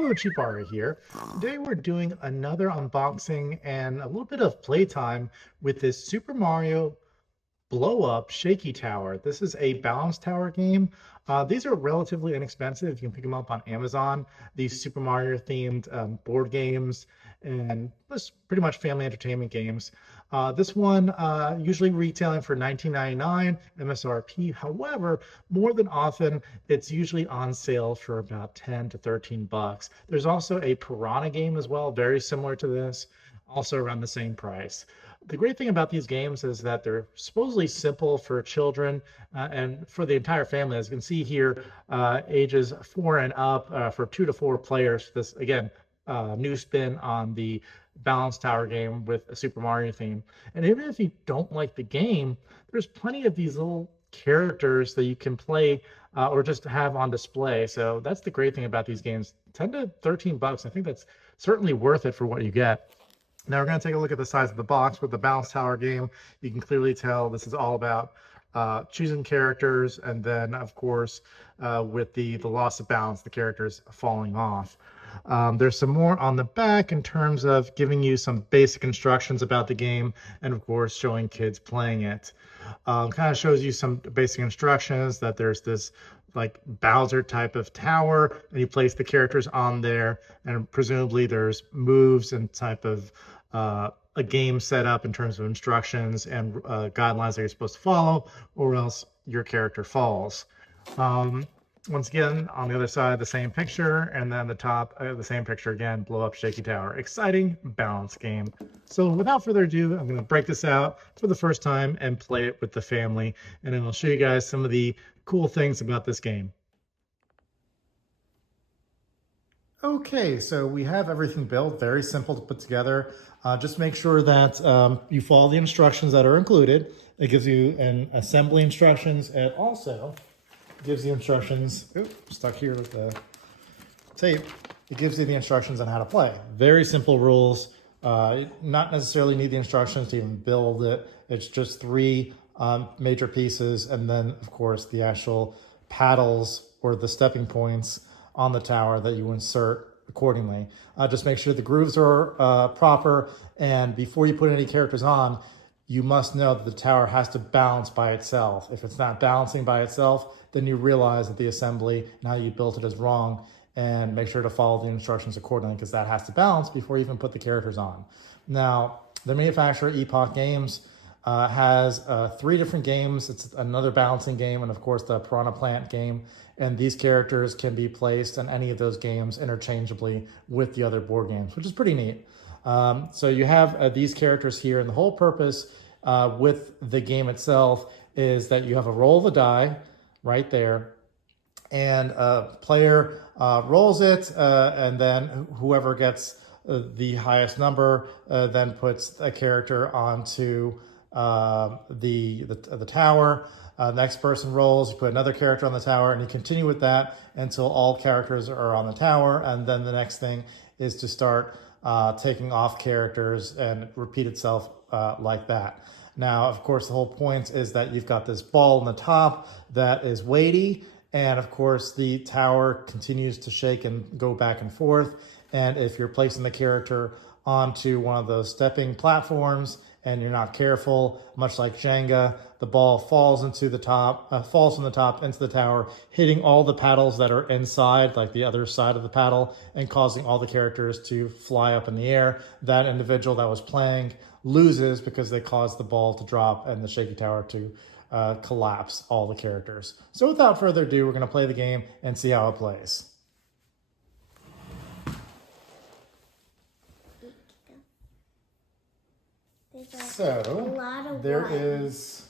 Hello, Chipari here. Today we're doing another unboxing and a little bit of playtime with this Super Mario blow up Shaky Tower. This is a balance tower game. These are relatively inexpensive. You can pick them up on Amazon. These Super Mario themed board games and just pretty much family entertainment games. This one usually retailing for $19.99 MSRP. However, more than often, it's usually on sale for about 10 to 13 bucks. There's also a Piranha game as well, very similar to this, also around the same price. The great thing about these games is that they're supposedly simple for children and for the entire family. As you can see here, ages 4 and up for 2 to 4 players. This, again, new spin on the balance tower game with a Super Mario theme. And even if you don't like the game, there's plenty of these little characters that you can play or just have on display. So that's the great thing about these games. 10 to 13 bucks. I think that's certainly worth it for what you get. Now we're going to take a look at the size of the box with the balance tower game. You can clearly tell this is all about choosing characters, and then of course with the loss of balance, the characters falling off. There's some more on the back in terms of giving you some basic instructions about the game, and of course showing kids playing it. Kind of shows you some basic instructions that there's this like Bowser type of tower, and you place the characters on there, and presumably there's moves and type of a game set up in terms of instructions and guidelines that you're supposed to follow, or else your character falls. Once again, on the other side, the same picture, and then the top, the same picture again, blow up Shaky Tower. Exciting balance game. So without further ado, I'm going to break this out for the first time and play it with the family, and then I'll show you guys some of the cool things about this game. Okay, so we have everything built, very simple to put together. Just make sure that you follow the instructions that are included. It gives you an assembly instructions, and also gives you instructions, stuck here with the tape. It gives you the instructions on how to play. Very simple rules. Not necessarily need the instructions to even build it. It's just 3 major pieces, and then of course the actual paddles or the stepping points on the tower that you insert accordingly. Just make sure the grooves are proper, and before you put any characters on, you must know that the tower has to balance by itself. If it's not balancing by itself, then you realize that the assembly and how you built it is wrong, and make sure to follow the instructions accordingly, because that has to balance before you even put the characters on. Now, the manufacturer Epoch Games has 3 different games. It's another balancing game, and of course the Piranha Plant game. And these characters can be placed in any of those games interchangeably with the other board games, which is pretty neat. So you have these characters here, and the whole purpose with the game itself is that you have a roll of the die right there, and a player rolls it, and then whoever gets the highest number then puts a character onto the tower. Next person rolls, you put another character on the tower, and you continue with that until all characters are on the tower. And then the next thing is to start taking off characters and repeat itself like that. Now, of course, the whole point is that you've got this ball on the top that is weighty, and of course the tower continues to shake and go back and forth. And if you're placing the character onto one of those stepping platforms and you're not careful, much like Jenga, the ball falls into the top, falls from the top into the tower, hitting all the paddles that are inside, like the other side of the paddle, and causing all the characters to fly up in the air. That individual that was playing loses because they caused the ball to drop and the Shaky Tower to collapse all the characters. So without further ado, we're going to play the game and see how it plays. So there is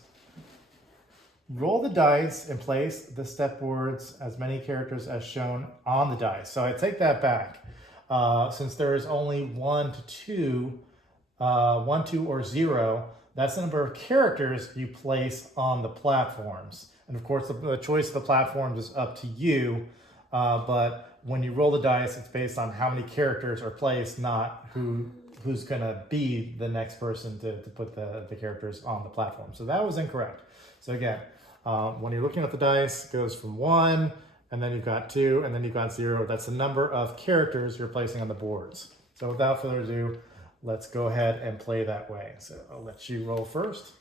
roll the dice and place the step boards as many characters as shown on the dice. So I take that back. Since there is only 1 to 2, 1, 2, or 0, that's the number of characters you place on the platforms. And of course, the choice of the platforms is up to you. But when you roll the dice, it's based on how many characters are placed, not who's going to be the next person to put the characters on the platform. So that was incorrect. So again, when you're looking at the dice, it goes from 1 and then you've got 2, and then you've got 0. That's the number of characters you're placing on the boards. So without further ado, let's go ahead and play that way. So I'll let you roll first.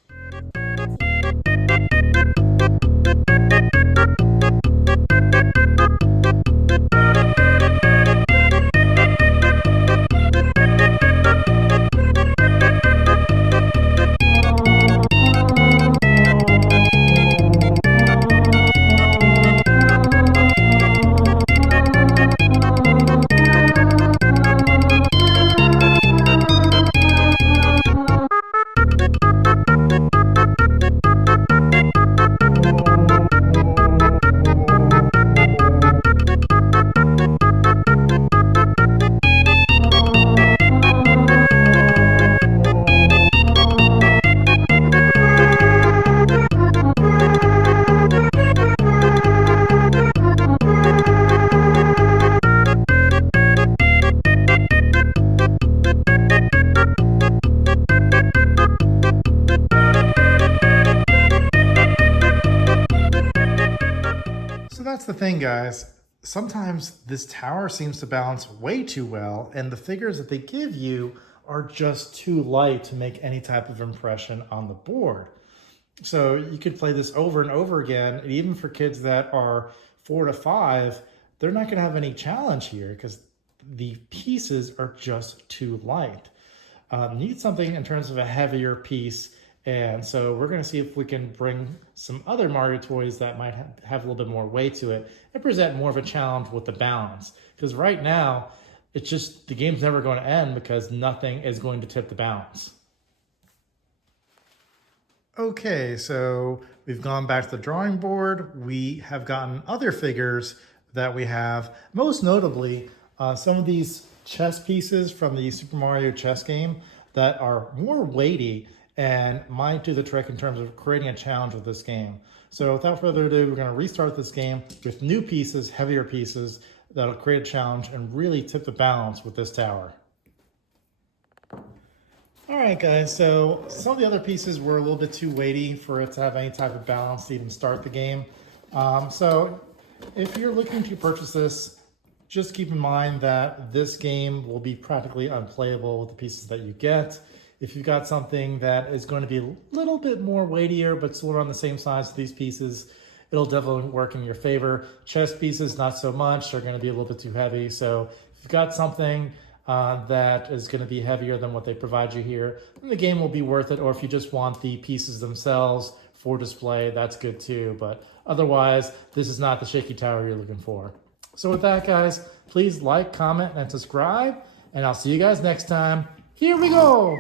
So that's the thing, guys. Sometimes this tower seems to balance way too well, and the figures that they give you are just too light to make any type of impression on the board. So you could play this over and over again, and even for kids that are 4 to 5, they're not going to have any challenge here because the pieces are just too light. Need something in terms of a heavier piece. And so we're going to see if we can bring some other Mario toys that might have a little bit more weight to it and present more of a challenge with the balance. Because right now, it's just the game's never going to end because nothing is going to tip the balance. Okay, so we've gone back to the drawing board. We have gotten other figures that we have, most notably some of these chess pieces from the Super Mario chess game that are more weighty and might do the trick in terms of creating a challenge with this game. So without further ado, we're going to restart this game with new pieces, heavier pieces, that'll create a challenge and really tip the balance with this tower. All right, guys, so some of the other pieces were a little bit too weighty for it to have any type of balance to even start the game. So if you're looking to purchase this, just keep in mind that this game will be practically unplayable with the pieces that you get. If you've got something that is going to be a little bit more weightier, but sort of on the same size as these pieces, it'll definitely work in your favor. Chess pieces, not so much. They're going to be a little bit too heavy. So if you've got something that is going to be heavier than what they provide you here, then the game will be worth it. Or if you just want the pieces themselves for display, that's good too. But otherwise, this is not the Shaky Tower you're looking for. So with that, guys, please like, comment, and subscribe. And I'll see you guys next time. Here we go.